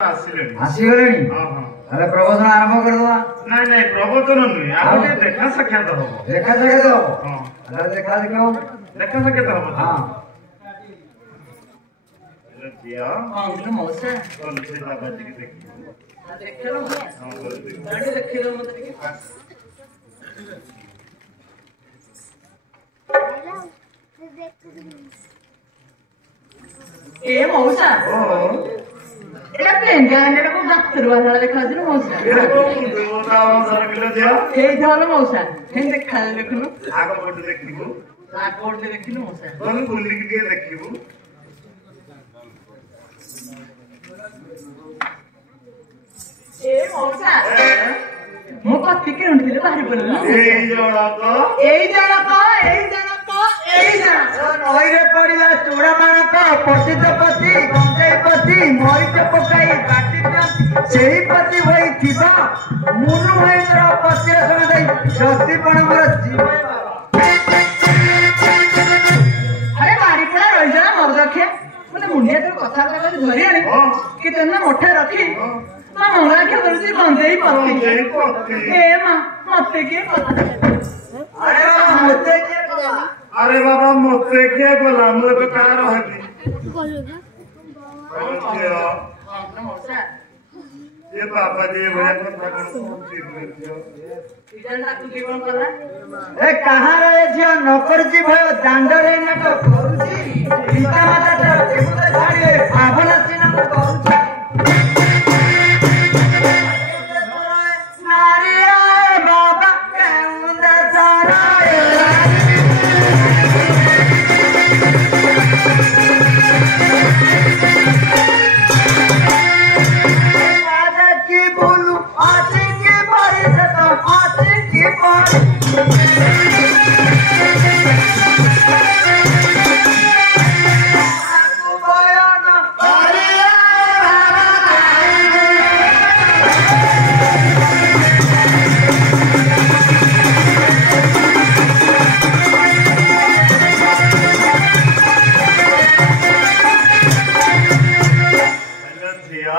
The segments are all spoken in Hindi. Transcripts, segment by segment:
आसीगले अरे प्रवचन आरंभ कर दो नहीं नहीं प्रवचन नहीं आगे देखा साक्षात हो देखा साक्षात हो अरे देखा क्यों देखा साक्षात हो हां दिया हां तो मौसा कौन से बाबा जी के देख लो हां देख लो मत ए मौसा एटा प्लेन गाने को डॉक्टर वाला देखा दिनो मौसा मेरे को बताओ सर किलो दिया ए धलो मौसा हेन देखा देखनु आगो बोर्ड देखिबो आगो बोर्ड देखिनु मौसा कोन बुल्ली के देखिबो ए मौसा मो कथि के उठिले बाहर बोलला एई जणक नई रे पड़िला चूड़ा मानक पति तो पति गंजाई पति मरीच पकाई काटी सेही पति होई थिबा मुनु महेंद्र पति समेत जति पण मोर जीव अरे बाड़ी पड़ा रही जा मर रखे बोले मुंडिया तो कथा कथा धरि आनी कि तेना मोठे रखी मां मंगला के करसी गंजाई पति ए मां मते के अरे बाबा मते के बोला मोर पे का रहती ये बाबा जी बड़ा कथा ए कहां रहे जियो नौकर जी भयो दांड रे न तो करूची पिता माता तो केमुते छाड़िए भावना सिना को करूची नारिया बाबा केउंदा सारा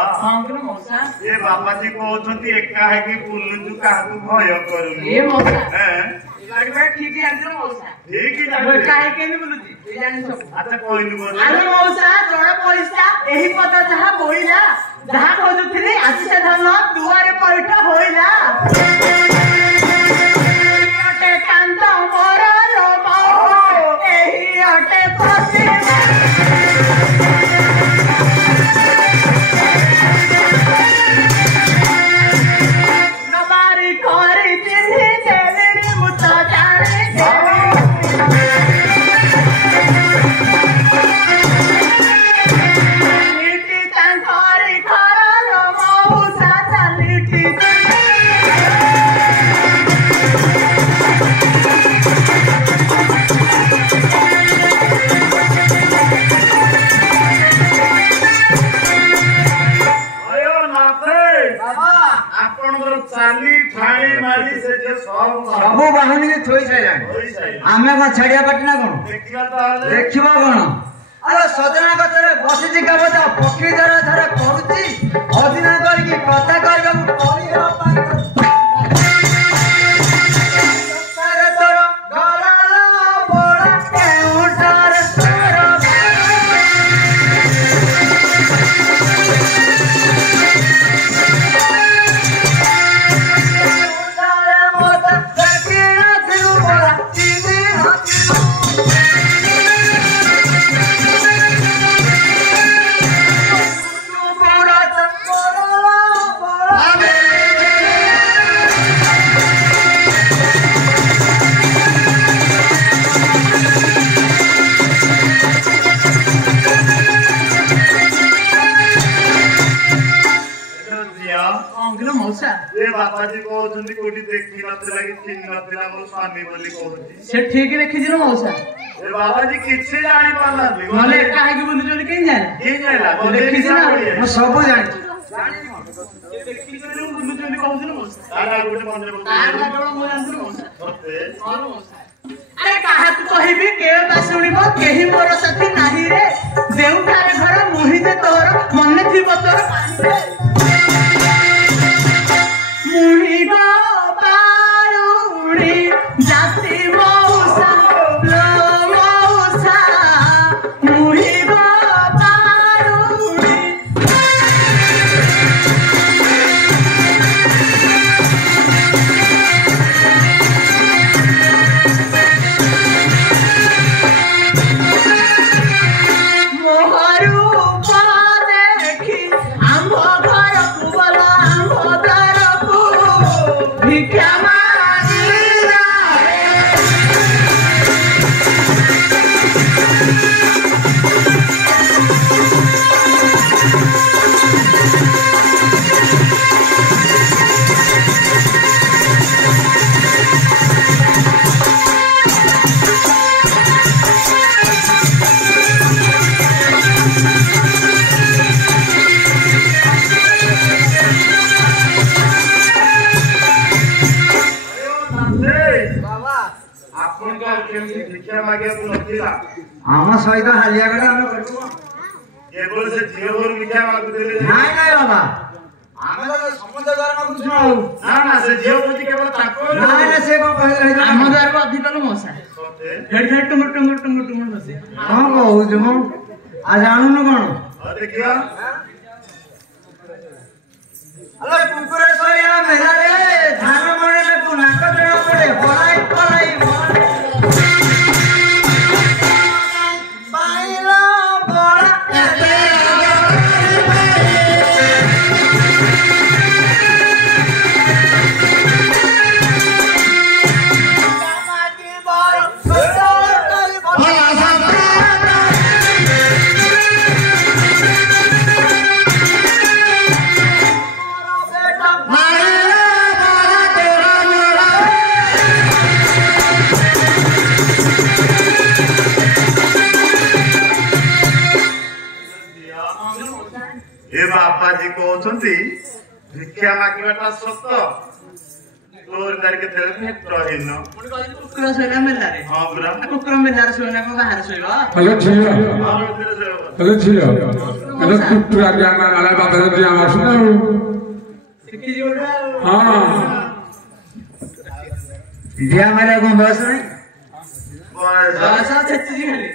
ये बाबा जी कहउछंती एका है कि बुल्लु काहू भय करू ए मौसा हैं गाड़ी में ठीक है अंदर मौसा ठीक ही वो काहे के नहीं बोलुची ए जानि सब अच्छा कोई नहीं बोल अरे मौसा जोड़ा पैसा एही पता जहा बोइला जहा खोजुथिली आसी से धन दुआरे पैठा होइला अटे कांता मोर रो बाबू एही अटे पसे सबू बाहनी के थोई साइलानी आमे को छड़िया पटना कोन देखिबा कोन अरे सजना कतरे बसि지 कबता पक्षी जरा जरा करूची अदिना करकी कथा करबा करी हो पाई सारे तोर गला बोला के उठार तोर ये बाबा जी कहउछंती कोठी देखि नथिला कि चिन्ह नथिला मोर स्वामी बोली कहउछि से ठीक देखि दिनो मौसा ये बाबा जी किछि जानि पाला बोले काहे के बोलु जोली केन जाने के जानिला देखि ना मैं सब जानि देखि दिनो बोलु जोली कहउछि मौसा आला गोटे मंदिर बोल आला डोळा मोर अंदर मौसा अरे काहा तू कहिबी के बा सुनिबो केही मोर साथी नाही रे देउठारे घर मुहि जे तोर मने थिबो तोर पानी रे କେମିତି ଭିକ୍ଷା ମାଗିବାକୁ ନଥିଲା ଆମ ସହିତ ହାଲିଆ ଗଲେ ଆମେ କରିବୁ କେବଳ ସେ ଝିଅ ଘରୁ ଭିକ୍ଷା ମାଗୁଥିଲେ ନାଇଁ ନାଇଁ ବାବା ଆମେ ତ ସମୁଦ୍ର ଦ୍ୱାର ମାଗୁଛୁ ଆଉ ନା ନା ସେ ଝିଅ କହୁଛି କେବଳ ତାଙ୍କ ନାଇଁ ନା ସେ କଣ କହିଲେ ଆମ ଦ୍ୱାରକୁ ଅଧିକ ଲୋ ମଉସା ହେଡ୍ ହେଡ୍ ଟୁଙ୍ଗୁର ଟୁଙ୍ଗୁର ଟୁଙ୍ଗୁର ଟୁଙ୍ଗୁର ବସେ କଣ କହୁଛୁ ମୁଁ ଆଉ ଜାଣୁନୁ କଣ ଦେଖିବା ଆଲୋ କୁକୁରେଶ୍ୱରୀ ମେଳାରେ ଧାନ ମଣିକୁ ନାକ ଜଣ ପଡେ ପଳାଇ ପଳାଇ ବାଇଲ ବଳା ବାପାଜୀ କହୁଛନ୍ତି ଭିକ୍ଷା ମାଗିବାଟା ସତ ତୋର ତାର କେତେବେଳେ ଭେଟହୀନ କୁକୁର ଶୋଇଲା ମେଲାରେ ହଁ ପୁରା କୁକୁର ମେଲାରେ ଶୋଇଲା କଣ ବାହାରେ ଶୋଇବ ହ୍ୟାଲୋ ଝିଅ ହ୍ୟାଲୋ ଝିଅ ଏବେ କୁକୁର ଜ୍ଞାନ ନାଳେ ବାବା ଯଦି ଆମ ଶୁଣ ଶିଖିଯିବ ହଁ ଦିଆ ମାରିବା କଣ ବୟସ ନାହିଁ ବୟସ ଛେଚିଛି ଖାଲି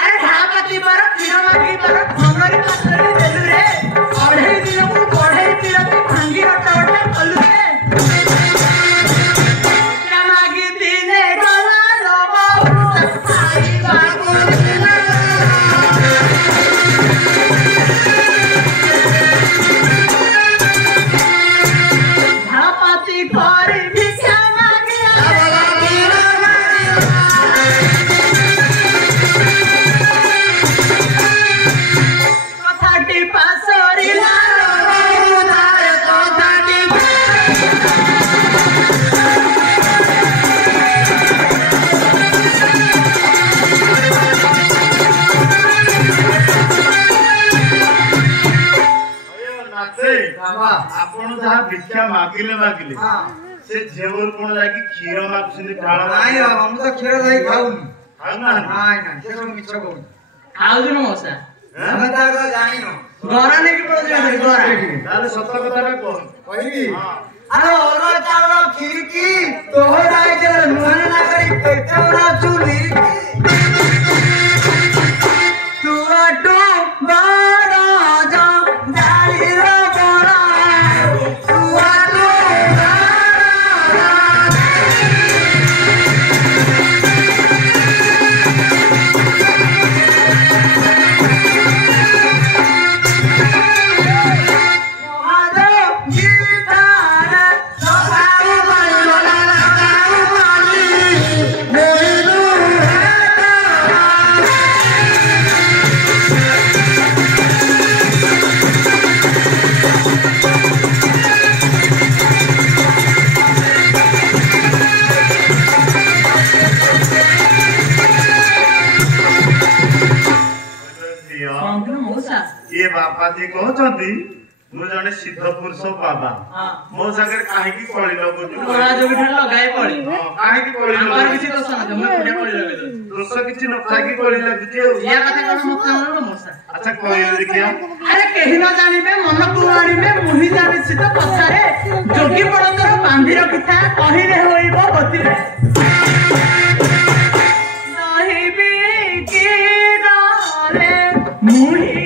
ଆରେ ଢା ପାତି ବାର କ୍ଷୀର ମାଗି ବାର ଭଙ୍ଗରି ପାତ୍ରରେ ଦେଲୁ ରେ ଅଢେଇ ଦିନକୁ କଢେଇ ପିବାକୁ ଭାଙ୍ଗି ଅଟା ଅଟା କଲୁ ରେ ମାଗି ଦିନେ ଗଲା ରବ ଖାଇବାକୁ ଢା ପାତି କରି ଭିକ୍ଷା ଆପଣ ଯାହା ଭିକ୍ଷା ମାଗିଲେ ମାଗିଲେ ସେ ଝିଅ ଘରୁ କଣ ଯାଇକି କ୍ଷୀର ମାଗୁଛନ୍ତି ଢାଳ ନାଇଁ ବାବା ମୁଁ ତ କ୍ଷୀର ଦହି ଖାଉନି ଖାଉନାହାନ୍ତି ନାଇଁ ନାଇଁ ସେ ସବୁ ମିଛ କହୁଛି ଖାଉଛୁ ନା ମଶା ଆମେ ତ ଆଗ ଜାଣିନୁ ଗରା ନେଇକି ପଳଉଛୁ ଗରା ତାହେଲେ ସତ କଥାଟା କହ କହିବି ଆରେ ଅରୁଆ ଚାଉଳ ଖିରିକି ତୋହରା ଆଇଥିଲେ ନୁହଁ ନା କରି ପେଟ ଉଡ଼ା ଚୁଲି ତୁ ଆଟୁ ବଡ଼ ଯା ଜାଳିର ବଡ଼ ତୁ ଆଟୁ ये बापाजी कहते ମୁଁ ଜଣେ ସିଦ୍ଧ ପୁରୁଷ ବାବା ମୋ ସାଙ୍ଗରେ କାହିଁକି କଳି ଲଗାଉଛୁ କାହିଁକି କଳି କିଛି ଦୋଷ ନଥାଏ ଦୋଷ କିଛି ନଥାଇକି କଳି ଲାଗୁଛି ଆଚ୍ଛା କହିଲେ ଦେଖିଆ ଆରେ କେହି ନ ଜାଣିବେ ମନକୁ ଆଣିବେ ମୁହିଁ ଜାଣିଛି ତ କଥାରେ ଯୋଗୀ ବଳଙ୍କର ବାନ୍ଧି ରଖିଥା କହିଲେ ହୋଇବ ଗତିରେ ନହିବି କି ରେ ମୁହିଁ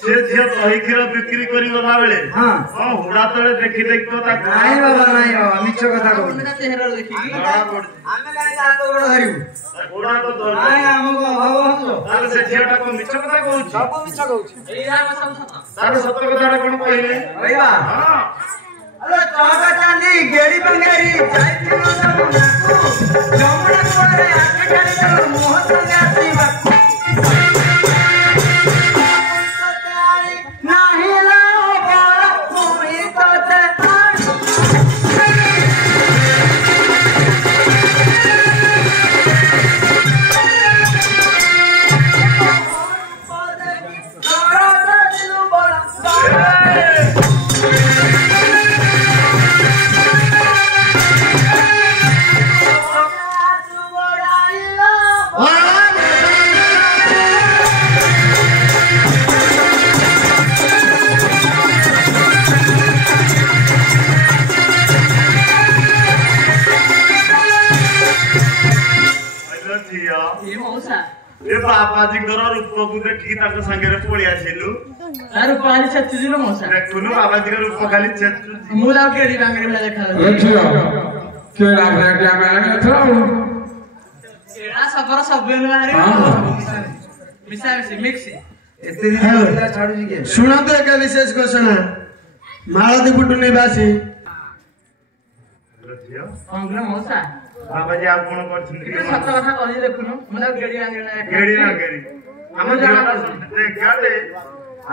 से झियो दही क्षीर बिक्री करी गला बेले हां हुड़ा तळे देखि देखतो ता नाही बाबा नाही बाबा मिछ कथा कहू मेरा चेहरा देखिकी आमे काहे हाथ गोड़ धरिबु हुड़ा तो धर नाही हमको अभाव हतो ताले से झियोटा को मिछ कथा कहू सब मिछ कहू एरा सब सत ताले सत्य कथाटा कोन कहिले भैया हां अरे चौका चांदी गेड़ी बंगारी जाइथिलो सब नाकू जमुना कोरे आके ठाड़ी तो मोह संगे आसी बाकू नाही लाओ बड़ा मुई तो ते ये मौसा ए बापाजी घर रूप को देखि ताको संगे रे पळी आसिलु तार पानी छत्तीस मौसा देखुनु बाबाजी घर रूप खाली छेतु मुदा केड़ी बांगड़ी में देखा अच्छा के लाभ है क्या मैं लगे थरा एड़ा सफर सब बेन मारे मिसा मिक्स एते दिन होला छाडू जी के ଶୁଣନ୍ତୁ ଏକ ବିଶେଷ ଘୋଷଣା ମାଳଦୀପୁଟ ନିବାସୀ अंगला मौसा बाबाजी आ कोन करछिन ये सत कथा कहि देखुनु मुदा केड़ी बांगड़ी में गेडी ना गेडी हम जाना गाले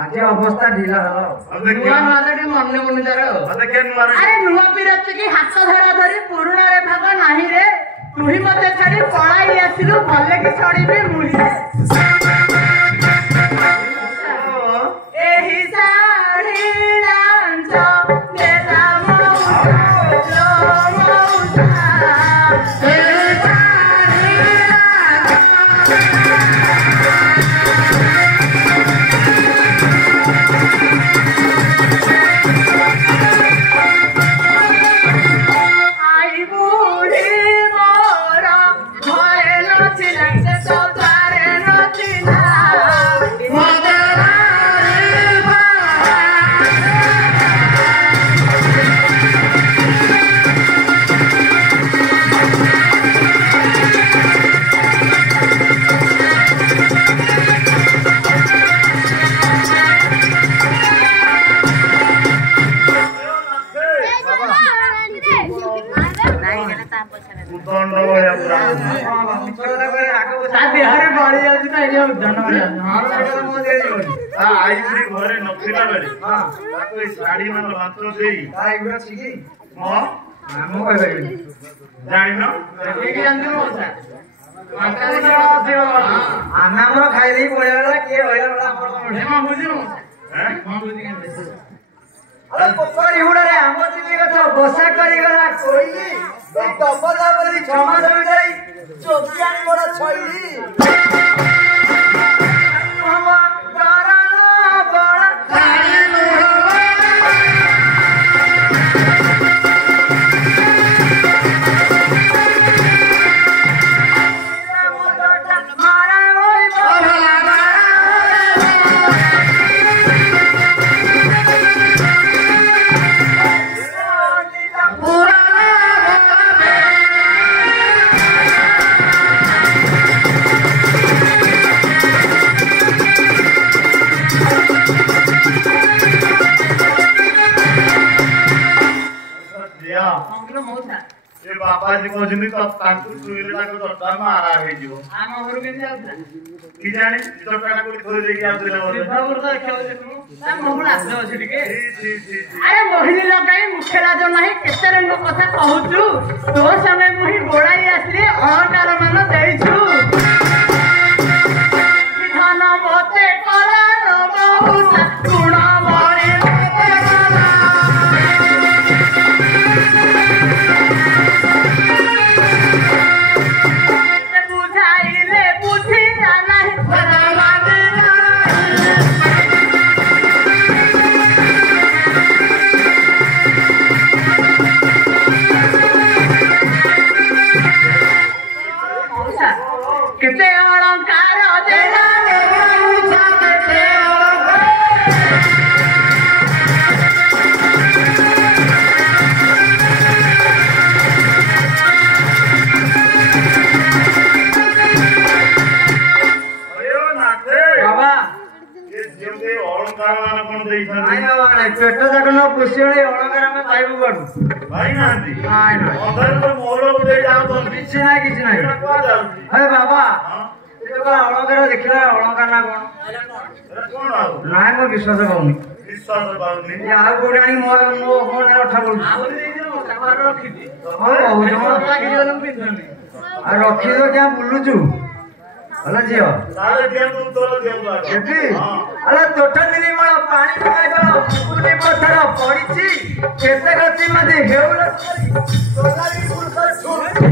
आगे अवस्था ढीला हलो अब देख नुआ मालडी मन्ने मन्ने जारो अब देख नुआ अरे नुआ पिरत की हाथ धरा धरी पुरुणा रे भाग नाही रे तू ही मते छाडी पळाई आसिलु भले की छडीबे मुही एही साडी डांस देला मौसा मौसा एही साडी आई बूढ़ी मोरा भय नचिला से तो तारे नचिला मदरारी बा उदंड भया पूरा मिछ कथा करे आगे ता देहरे बळी जाउची त एले दंड बळी हां बेटा मो दे दियो ता आई बुढ़ी घरे नथिला बेले हां ताको ए साड़ी मान मात्र देई ताई गुरा छिकी हां नामो कहबे जानिनो एकी जानती मौसा माता रे केड़ा देव आमे हमर खाइली पळेला के होइला बड़ा हमर हे मां बुझी मौसा हैं मां बुझी के अरे पोखरी हुड़ारे हम चिनी गछ बसा करी गला कोइली ए दबला बली क्षमा धरि जाई चोकियानी बड़ा छइली हम कराला बड़ा काली मारा होई बोला दिया अंगला मौसा ए बाबाजी कहछिन त ताकू सुइले ताको दत्ता मारा हे जिवो आम घर के जाउता कि जानी चटकाना कोली थोड़ी देकी आउतिला बोले बाबूर का खेल देखनु ता महुला आसे अछि टिके जी अरे मोहिनी लगाई मुखे राज नाही केते रंग कथा कहूचु तो समय मोहि गोड़ाई आसली अहंकार मान देइछु विधान मते कला न बहुसा गुण मरे मते कला ते बुझाइले बुझी नाही बदला नाही मौसा କୁଆଡୁ ଭାଇ ନାହାନ୍ତି ନାଇଁ ନାଇଁ ଅଧାରେ ତ ମୋର ଗୋଟେ ଯାଉଛନ୍ତି କିଛି ନାହିଁ କିଛି ନାହିଁ ଏଇଟା କୁଆଡେ ଯାଉଛି ହେ ବାବା ହଁ ଏ ଯୋଉ ଅଳଙ୍କାର ଦେଖିଲା ଅଳଙ୍କାର ନା କଣ ଏଟା କଣ ଆଉ ନାଇଁ ମୁଁ ବିଶ୍ୱାସ କରୁନି ବିଶ୍ୱାସ ପାଉନି ଏ ଆଉ କୋଉଠି ଆଣି ମୋ ଫୋନରେ ଅଠା ପଡୁଛି ଆଉ ରଖିଦ କିଆ ବୁଲୁଛୁ ଭଲ ଝିଅ ତାହେଲେ ଦିଅନ୍ତୁ ଉତ୍ତର ଦିଅନ୍ତୁ ଆଗ। ଏଠି ହଁ ଆରେ ତୋଟା ନିର୍ମଳ ପାଣି ମୁକୁନି ପଥର ପଡିଛି କେତେ ଗତି ମାଝି ହେଉଳ ତୋଲାରି ପୁରୁଷ ଛୁଟି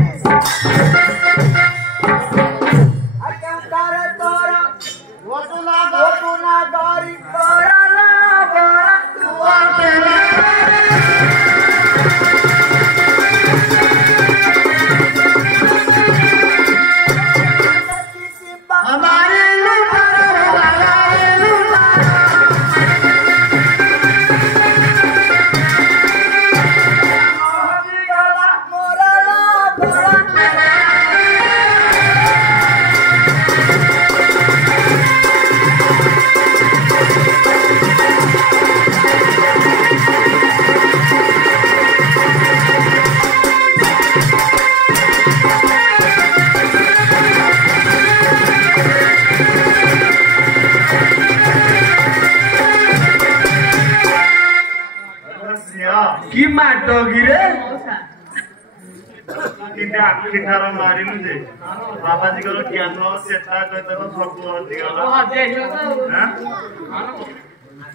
ଆକାରେ ତୋର ଓଟୁନା ଗୋଟୁନା ଗରି ପରାଲା ବରା ତୁଆ हमारे কি মাটো গিরে কিন্তু আখি ঠার মারিলু যে বাবাজীଙ୍କର ଜ୍ଞାନ ଚେତା ଚୈତନ୍ୟ ସବୁ ହଜିଗଲା হ্যাঁ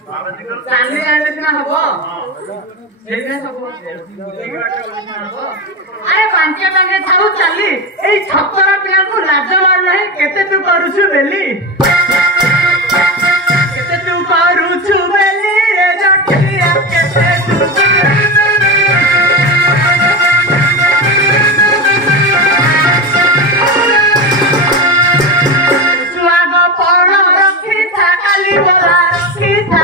ବାବାଜୀଙ୍କର ଚାଲି ଆଣିଲେ ସିନା ହବ ହଁ ସେଇଥିପାଇଁ ସବୁ ଆରେ ପାଞ୍ଚ ଟଙ୍କା ଥାଉ ଚାଲି ଏଇ ଛପର ପିଲାଙ୍କୁ ଲାଜ ମାରୁନାହିଁ କେତେ ତୁ କରୁଛୁ ବେଲି କେତେ ତୁ କରୁଛୁ ବେଲି ରେ ଜଟିଆ କେତେ ତୁ ସୁଆଗ ପଣ ରଖିଥା କାଲି ବୋଲା ରଖିଥା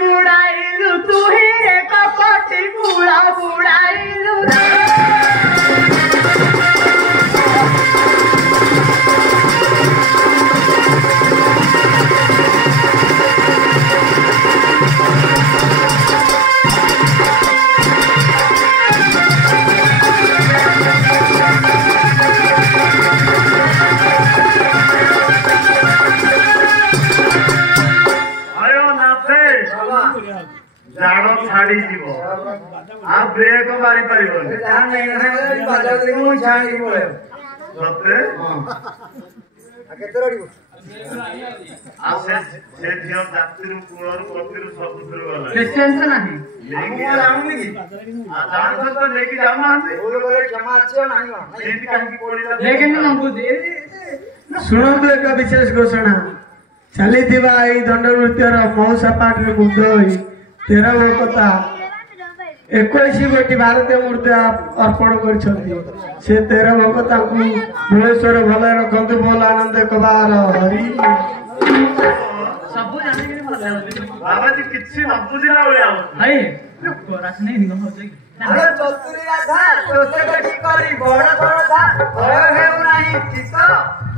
ବୁଡାଇଲୁ ତୁ ହିଁ ରେ କପଟି ବୁଳା ବୁଡାଇଲୁ ଝାଡ ଛାଡିଯିବ ଆଉ ବ୍ରେକ୍ ମାରି ପାରିବନି ସତେ ଆଉ ସେ ଝିଅ ଜାତିରୁ କୂଳରୁ କତିରୁ ସବୁଥିରୁ ଗଲା ଡିଷ୍ଟାନ୍ସ ନାହିଁ ନେଇକି ଜାଣୁଛ ତ ନେଇକି ଯାଉନାହାନ୍ତି ସେଇଠି କାହିଁକି ପଡିଲା ଦେଖେନି ନମ୍ବୁଛି ଶୁଣନ୍ତୁ ଏକ ବିଶେଷ ଘୋଷଣା ଚାଲିଥିବା ଏହି ଦଣ୍ଡ ନୃତ୍ୟର ମଉସା ପାଠରେ ମୁଗ୍ଧ ହୋଇ 13 ଭକ୍ତା 21 ଗୋଟି ଭାରତୀୟ ମୂର୍ତ୍ତି ଅର୍ପଣ କରିଛନ୍ତି ସେ 13 ଭକ୍ତାଙ୍କୁ ଭୁବନେଶ୍ୱର ଭଲ ରଖନ୍ତୁ ଭଲ ଆନନ୍ଦ କବାର ହରି ସବୁ ଜାଣିକିରି ଭଲ ଲାଗୁଛି ବାବାଜୀ କିଛି ନ ବୁଝିଲା ଭଳିଆ ଭାଇ କୋରାସ ନେଇ ନିଗମ ହଉଛି ଚତୁରୀ ରାଧା ତୋତେ ବେଠି କରି ବଡ ସରଧା ଭୟ ହେଉନାହିଁ ଚିତ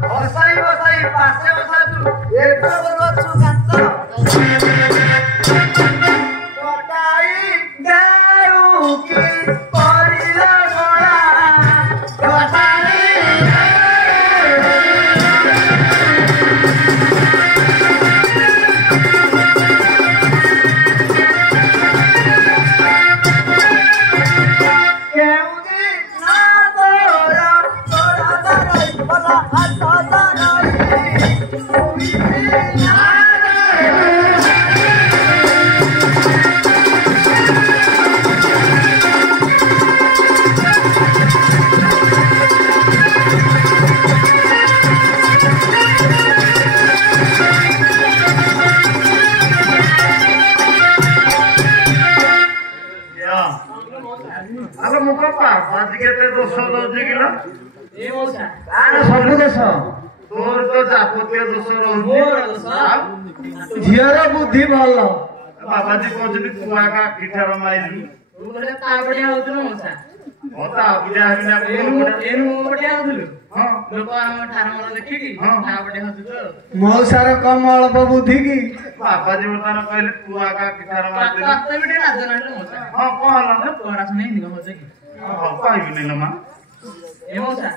ବସାଇ ବସାଇ ପାଶେ ବସାଛୁ ଏକ ଅଛୁ କାନ୍ତ କଟାଇ ଗାଉ କି କରିଲ ଗଳା କଟାଇ ଆଲୋ ମୁଁ କପା ଆଜି କେତେ ଦୋଷ ଦଉଛି କିଲୋ ସବୁ ଦୋଷ ତୋର ତ ଯାବତୀୟ ଦୋଷ ରହୁଛି ଝିଅର ବୁଦ୍ଧି ଭଲ ବାବାଜୀ କହୁଛନ୍ତି ତୁ ଆକା ଆଖି ଠାର ମାଇଲୁ ତା ବଢିଆ ହଉଛୁ ମଉସା ମତେ ବୁଝା ହେବିନା ଏନୁ ଗୋଟେ ଆଉଥିଲୁ ହଁ ଲୋକ ଆମ ଠାର ମର ଦେଖିକି ହଁ। ତା ଗୋଟେ ହସୁଛୁ ମଉସାର କମ ଅଳ୍ପ ବୁଦ୍ଧି କି ବାବାଜୀ ବର୍ତ୍ତମାନ କହିଲେ ତୁ ଆକା ଗିଟାର ମାରିଦେଲୁ ତତେ ବି ଟିକେ ଲାଜ ନାହିଁ ମଉସା ହଁ କଣ ହେଲା ପଢା ଶୁଣି ହିନ୍ଦୀ କଣ ହଉଛି କି ହଁ କହିବିନି ଲୋ ମା ଏ ମଉସା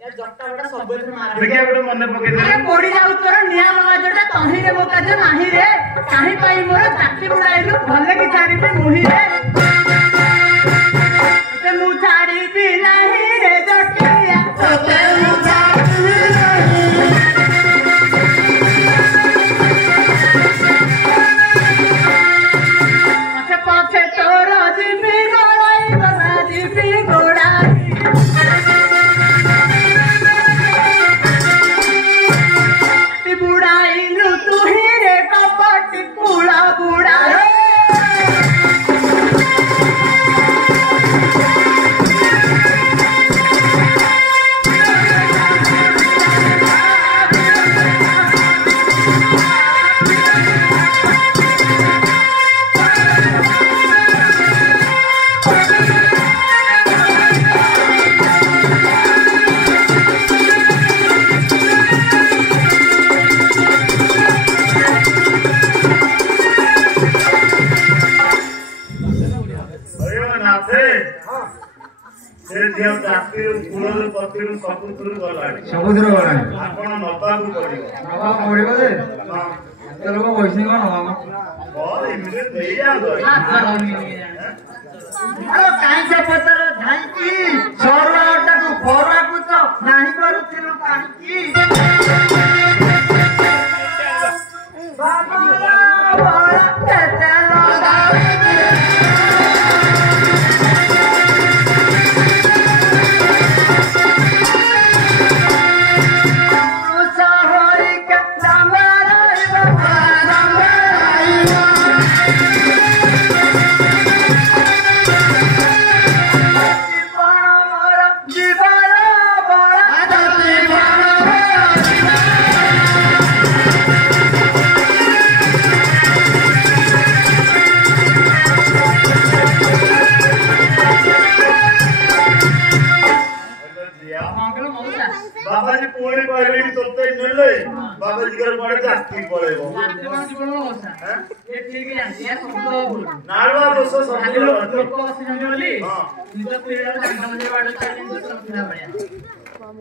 ଏ ଜଟା ବଟା ସବୁଥିରେ ମାରା ଦେଖିଆ ଗୋଟେ ମନେ ପକେଇଦେଲେ ଆରେ ପୋଡ଼ି ଯାଉ ତୋର ନିଆଁ ମଗାଜଟା ତହିଁରେ ମୋ କାଜ ନାହିଁ ରେ କାହିଁ ପାଇ ମୋର ଚାକି ବୁଡ଼ାଇଲୁ ଭଲ କି ଛାଡ଼ିବି ମୁହିଁରେ ତତେ ମୁଁ ଛାଡ଼ିବି ନାହିଁ ରେ ଜଟିଆ ତତେ ମୁଁ ଛାଡ଼ିବି ନାହିଁ ପଛେ ପଛେ ତୋର ଯିବି ଗୋଡ଼ାଇ ବନା ଯିବି ଗୋଡ଼ାଇ बुढ़ाइलु तू ही रे कपट पूरा बुढ़ा ସେ ଝିଅ ଚାକିରି କୂଳରୁ ପତିରୁ ସବୁଥିରୁ ଗଲାଣି ସବୁଥିରେ ଗଲାଣି ଆପଣ ନବାକୁ ପଡିବ ନବାକୁ ପଡିବ ଯେ ଏତେ ଲୋକ ବୈଷ୍ଣିକ ନବାମ ଏମିତି ଦେଇଯାଆନ୍ତୁ କାହିଁକି ପତ୍ର ଧାଇକି ସରୁଆଟାକୁ ବରୁଆକୁ ତ ନାହିଁ କରୁଥିଲୁ କାହିଁକି ବାବାଜୀ ପୁଣି କହିଲେ କି ତୋତେ ନେଲେ ବାବାଜୀ ଘର କୁଆଡେ ଚାକିରି ପଳେଇବ ନାଳୁଆ ଦୋଷ ସବୁ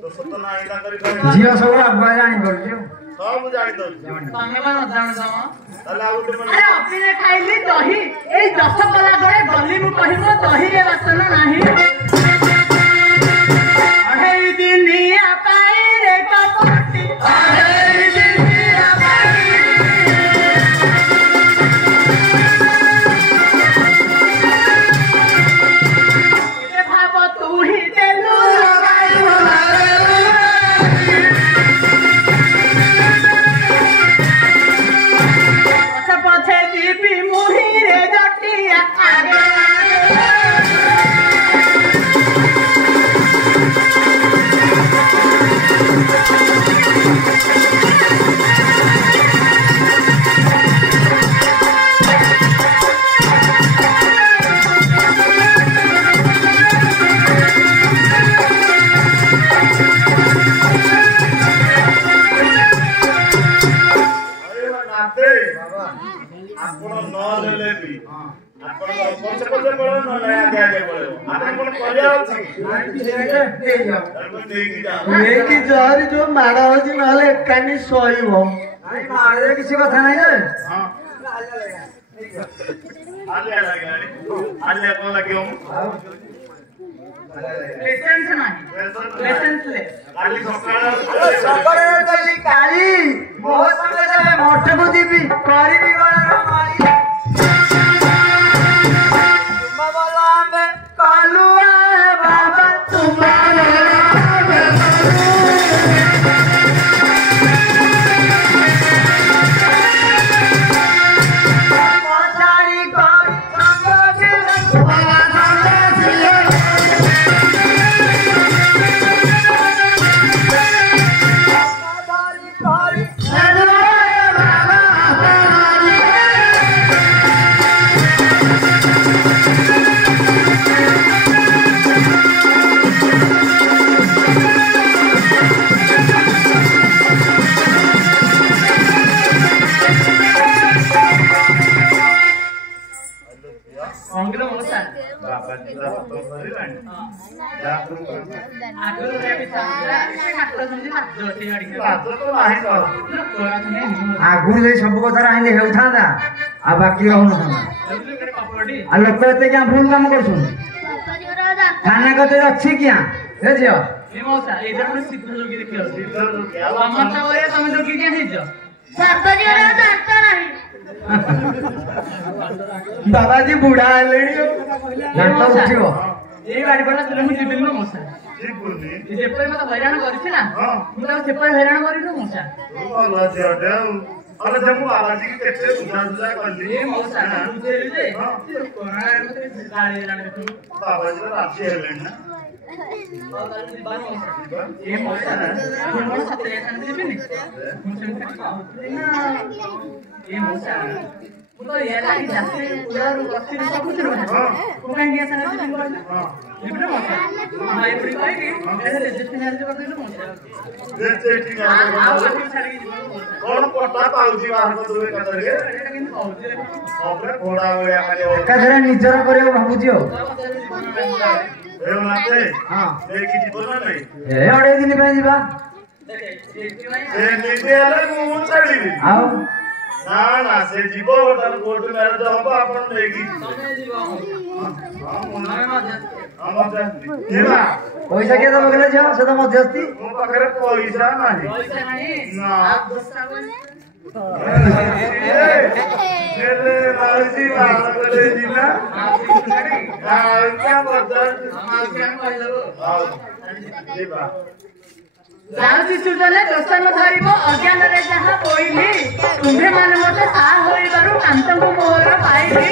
ଦୋଷ ତ ନାହିଁ ତାଙ୍କର ଝିଅ ସବୁ ଆଗୁଆ ଜାଣିପାରୁଛି ସବୁ ଜାଣିଦଉଛି ତାହେଲେ ଆଉ ଗୋଟେ ଖାଇଲି ଦହି ଏଇ 10 କଲା ଗଳେ ଗଲି ମୁଁ କହିବ ଦହିରେ ବାସନ ନାହିଁ ଅଢେଇ ଦିନିଆ ପାଇଁ ରେ କପଟି ଅଢେଇ ଦିନିଆ ପାଇଁ ଭାବ ତୁ ହିଁ ଦେଲୁ ପଛେ ପଛେ ଯିବି ମୁହିଁରେ ଜଟିଆ ଆପଣ ନ ନେଲେ ବି ଆପଣଙ୍କର ପଛେ ପଛେ ପଳେଇବ ନହେଲେ ଆଗେ ଆଗେ ପଳେଇବ ଆପଣ କଣ କରିବା ଅଛି ନେଇକି ଯାଅ ନେଇକି ଜହରି ଯୋଉ ମାଡ଼ ହଉଛି ନହେଲେ ଏକାନି ଶୋଇବ କିଛି କଥା ନାହିଁ ଯେ ହଁ ଆଲିଆ ଲାଗିଲାଣି ଆଲିଆ କଣ ଲାଗିବ ପେସେନ୍ସ ନାହିଁ ପେସେନ୍ସଲେସ୍ କାଲି ସକାଳେ କହିଲି କାଲି ମୋ ସଙ୍ଗେ ଯାଏ ମଠକୁ ଯିବି କରିବି ଗଳାର ମାଳି ତୁମ ଭଲ ଆମେ କଲୁଆ ବାବା ତୁମ Baba ଯିବା ଖତମ ସରିଲାଣି ଯାହା ତୁ ଆଗରୁ ଗୋଟେ ବି ଚାଲିଥିଲା ସେ ମାତ୍ର ସେମିତି ନାଚ ଅଛି ଗାଡି ପାଦ ତ ନାହିଁ ତ ଆଗରୁ ଯଦି ସବୁ କଥା ଆଇଲେ ହେଉଥାନ୍ତା ଆଉ ବାକି ରହୁନଥାନ୍ତା ଆଉ ଲୋକ ଏତେ କିଆ ଭୁଲ କାମ କରୁଛନ୍ତି ଥାନା କତେ ଅଛି କିଆ ଏ ଝିଅ ବାବାଜୀ ବୁଢା ହେଲେଣି ଦାନ୍ତ ଉଠିବ ଏଇ ଗାଡି ପଡିଲା ତୁଲେ ମୁଁ ଯିବିନି ମୋ ମଶା ଯିବୁନି ଯେପରି ମତେ ହଇରାଣ କରିଛି ନା ମୁଁ ତାକୁ ସେପରି ହଇରାଣ କରିବି ମଶା ଭଲ ଝିଅଟେ ଆଉ ଆରେ ଯେ ମୁଁ ବାବାଜୀକି କେତେ ବୁଝା କଲି ମଶା ବୁଝେଇଲି ଯେ ମତେ ଗାଳି ହେଲାଣି ଦେଖୁନୁ ବାବାଜୀ ତ ରାଜି ହେଲେଣି ନା ଏ ମଶା ମୁଁ ସାଥେ ଯାଇଥାନ୍ତି ଯିବିନି ମୁଁ ସେମିତି କହୁଥିଲି ନା ଏ ମଶା ମୁଁ ତ ଇଏ ଲାଗି ଯାତ୍ରୀ ପୁରାରୁ ବସିଲି ସବୁଥିରୁ ମୁଁ କାହିଁକି ଏ ସାଙ୍ଗରେ ଯିବିନି କହିଲି ଯିବିନି ମଶା ମୁଁ ଏପରି କହିଲି ରେଜିଷ୍ଟ୍ରେସନ ମ୍ୟାରେଜ କରିଦେଲି ମଶା ଆଉ ବାକି ଛାଡ଼ିକି ଯିବାକୁ ମଶା କଣ ପଟା ପାଉଛି ବାହାର କରିଦେବୁ ଏକାଥରେ ଏଇଟା କେମିତି କହୁଛି ଦେଖ ଘୋଡା ଭଳିଆ ଖାଲି ଏକାଥରେ ନିଜର କରିବାକୁ ଭାବୁଛି ଆଉ ହେଉନାତେ ହଁ ଦେଇକି ଯିବ ନା ନାଇଁ ଏ ଅଢେଇ ଦିନ ପାଇଁ ଯିବା ସେ ନିଜେ ହେଲେ ମୁଁ ଛାଡ଼ିବି ଆଉ ନା ନା ସେ ଯିବ ତାହେଲେ କୋର୍ଟ ମ୍ୟାରେଜ ହବ ଆପଣ ନେଇକି ଯିବା ପଇସା କିଏ ଦବ କହିଲେ ଝିଅ ସେ ତ ମଧ୍ୟସ୍ଥି ମୋ ପାଖରେ ପଇସା ନାହିଁ ନା ମାଉସୀ ବାହାର କରି ଯିବା ଯିବା ଯାଉଛି ସୁଜନେ ଦୋଷନ ଧରିବ ଅଜ୍ଞାନରେ ଯାହା ବୋଇଲି ତୁମ୍ଭେ ମାନେ ମୋତେ ତା ହୋଇବାରୁ କାନ୍ତଙ୍କୁ ମୋହର ପାଇଲି